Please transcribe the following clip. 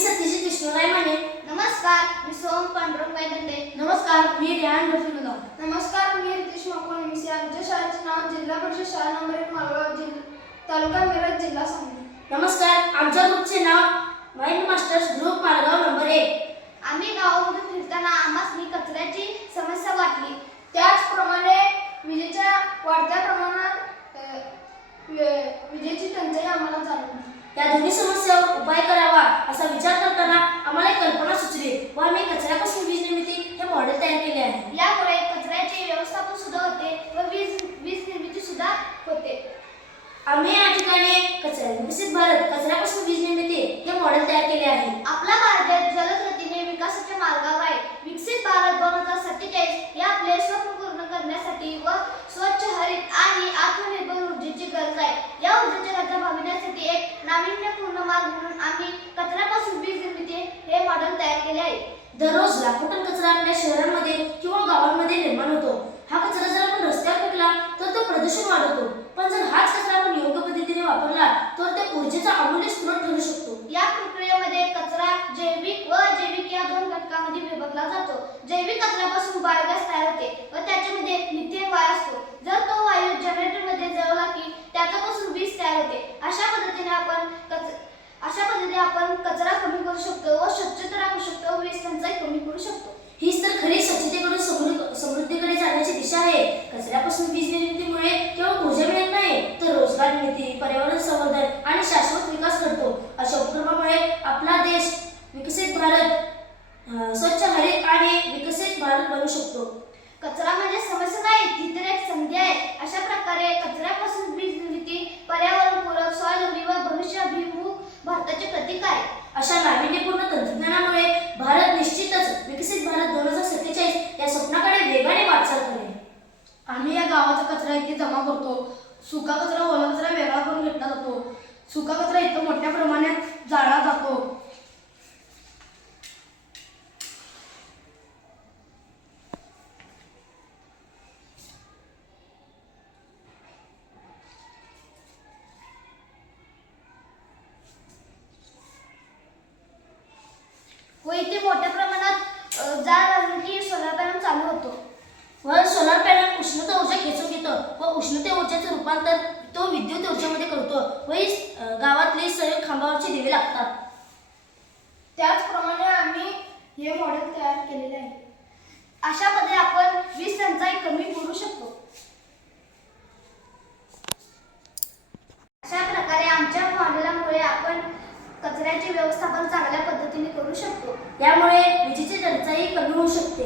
सत्यजित विष्णुराय माने. नमस्कार, मी सोम पांडुरंग गायदंडे. नमस्कार, मी रियान रफिकुल्ला. नमस्कार, मी रितेश मकुल मिसी. आमच्या शाळेचे नाव जिल्हा परिषद शाळा नंबर 1 मालगाव, तालुका मिरज, जिल्हा सांगली. नमस्कार, आमच्या ग्रुपचे नाव Mind Masters group Malgaon number 1. आम्ही गावामध्ये फिरताना आम्हाला कचऱ्याची समस्या वाटली. त्याचप्रमाणे विजेच्या वाढत्या प्रमाणात विजेची टंचाई आम्हाला जाणवली. या दोन्ही समस्यावर उपाय करावा असा विचार करताना आम्हाला एक कल्पना सुचली व आम्ही कचऱ्यापासून वीज निर्मिती हे मॉडेल तयार केले आहे. यामुळे कचऱ्याचे व्यवस्थापन सुद्धा होते व वीज निर्मिती सुद्धा होते. आम्ही या ठिकाणी विकसित भारत कचऱ्यापासून वीज निर्मिती हे मॉडेल तयार केले आहे. आपला भारत जलद गतीने विकासाच्या मार्गावर आहे. विकसित भारत 2047 या आपले स्वप्न पूर्ण करण्यासाठी व स्वच्छ, हरित आणि आत्मनिर्भर ऊर्जेची गरज आहे. या ऊर्जेच्या गरजा भागविण्यासाठी एक नाविन्यपूर्ण मार्ग म्हणून आम्ही कचऱ्यापासून वीज निर्मिती हे मॉडेल तयार केले आहे. दररोज लाखो टन कचरा आपल्या शहरांमध्ये किंवा गावांमध्ये निर्माण होतो. हा कचरा जर आपण रस्त्यावर फेकला तर तो प्रदूषण वाढवतो, पण जर हाच कचरा आपण योग्य पद्धतीने वापरला तर ते ऊर्जेचा अमूल्य स्रोत ठरू शकतो. या प्रक्रियेमध्ये कचरा जैविक व अजैविक या दोन घटकांमध्ये विभागला जातो. जैविक कचऱ्यापासून बायोगॅस तयार होते व त्याच्यामध्ये मिथेन वायू असतो. जर तो वायू जनरेटरमध्ये जळला की त्याच्यापासून वीज तयार होते. अशा पद्धतीने आपण कचरा कमी करू शकतो व स्वच्छता राखू शकतो, वीज टंचाई कमी करू शकतो. हीच तर खरी स्वच्छतेकडून समृद्धीकडे जाण्याची दिशा आहे. कचऱ्यापासून वीज निर्मितीमुळे केवळ ऊर्जा मिळत नाही तर रोजगार निर्मिती, पर्यावरण संवर्धन आणि शाश्वत विकास घडतो. अशा उपक्रमामुळे आपला देश विकसित भारत, स्वच्छ, हरित आणि विकसित भारत बनू शकतो. कचरा म्हणजे समस्या नाही, ती तर एक संधी आहे. अशा प्रकारे कचऱ्यापासून वीज निर्मिती पर्यावरणपूरक, स्वावलंबी व भविष्याभिमुख भारताचे प्रतीक आहे. अशा नाविन्यपूर्ण तंत्रज्ञानामुळे भारत निश्चितच विकसित भारत 2047 या स्वप्नाकडे वेगाने वाटचाल करेल. आम्ही या गावाचा कचरा इथे जमा करतो. सुका कचरा ओला कचरा वेगळा करून घेतला जातो. सुका कचरा इथं मोठ्या प्रमाणात जाळला जातो. व इथे मोठ्या प्रमाणात जाळ लागली की सोलर पॅनल चालू होतो. व सोलर पॅनल उष्णता ऊर्जा खेचून घेतो व उष्णते ऊर्जेचे रूपांतर तो विद्युत ऊर्जेमध्ये करतो व गावातले सगळे खांबावरचे दिवे लागतात. त्याचप्रमाणे आम्ही हे मॉडेल तयार केलेले आहे. अशा पद्धतीने आपण वीज टंचाई कमी करू शकतो. अशा प्रकारे आमच्या मॉडेलमुळे आपण कचऱ्याचे व्यवस्थापन चांगल्या पद्धतीने करू शकतो. यामुळे विजेची टंचाई कमी होऊ शकते.